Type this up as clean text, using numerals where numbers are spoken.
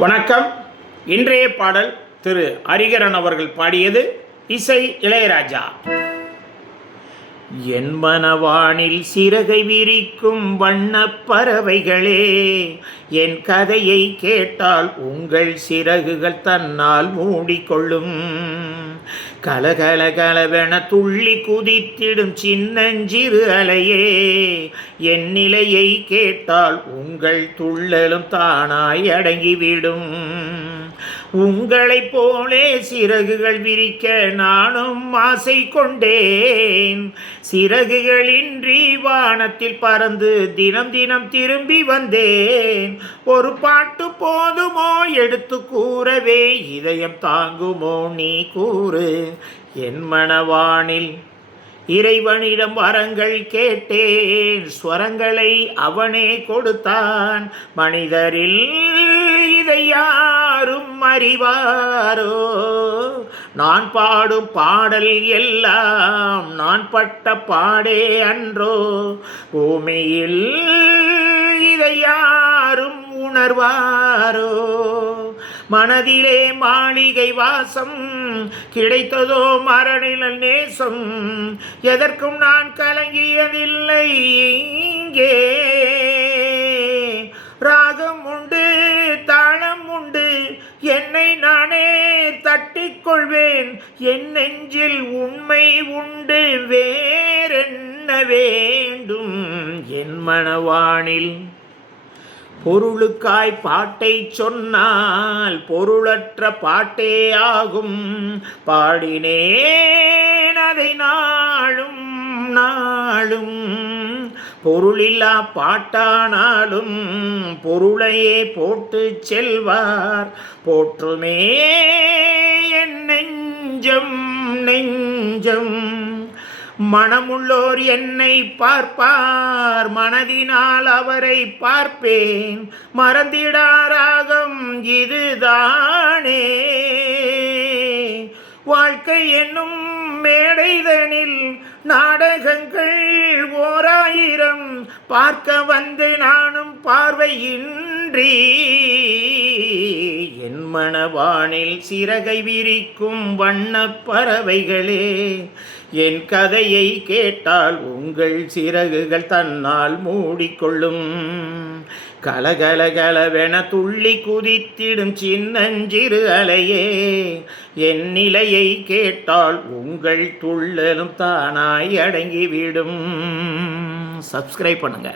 வணக்கம். இன்றைய பாடல் திரு ஹரிகரன் அவர்கள் பாடியது. இசை இளையராஜா. என் மனவானில் சிறகை விரிக்கும் வண்ணப் பறவைகளே, என் கதையை கேட்டால் உங்கள் சிறகுகள் தன்னால் மூடிக்கொள்ளும். கலகலகலவென துள்ளி குதித்திடும் சின்னஞ்சிறு அலையே, என் நிலையை கேட்டால் உங்கள் துள்ளலும் தானாய் அடங்கிவிடும். உங்களைப் போலே சிறகுகள் விரிக்க நானும் ஆசை கொண்டேன். சிறகுகளின்றி வானத்தில் பறந்து தினம் தினம் திரும்பி வந்தேன். ஒரு பாட்டு போதுமோ எடுத்து கூறவே, இதயம் தாங்குமோ நீ கூறு. என் மனவானில் இறைவனிடம் வரங்கள் கேட்டேன், ஸ்வரங்களை அவனே கொடுத்தான். மனிதரில் இதை யாரும் அறிவாரோ? நான் பாடும் பாடல் எல்லாம் நான் பட்ட பாடே அன்றோ? பூமியில் இதை யாரும் உணர்வாரோ? மனதிலே மாளிகை வாசம், கிடைத்ததோ மரணிழல் நேசம். எதற்கும் நான் கலங்கியதில்லை இங்கே. ராகம் உண்டு, தாளம் உண்டு, என்னை நானே தட்டிக்கொள்வேன். என் நெஞ்சில் உண்மை உண்டு, வேறென்ன வேண்டும்? என் மனவானில் பொருளுக்காய் பாட்டை சொன்னால் பொருளற்ற பாட்டே ஆகும். பாடினேன் அதை நாளும் நாளும். பொருளில்லா பாட்டானாலும் பொருளையே போட்டு செல்வார். போற்றுமே என் நெஞ்சம் நெஞ்சம். மனமுள்ளோர் என்னை பார்ப்பார், மனதினால் அவரை பார்ப்பேன். மறந்திடாராகம் இதுதானே. வாழ்க்கை என்னும் மேடைதனில் நாடகங்கள் 1000 பார்க்க வந்து நானும் பார்வையின்றி. என் மனவானில் சிறகை விரிக்கும் வண்ணப் பறவைகளே, என் கதையை கேட்டால் உங்கள் சிறகுகள் தன்னால் மூடிக்கொள்ளும். கலகலகலவென துள்ளி குதித்திடும் சின்னஞ்சிறு அலையே, என் நிலையை கேட்டால் உங்கள் துள்ளலும் தானாய் அடங்கிவிடும். சப்ஸ்கிரைப் பண்ணுங்க.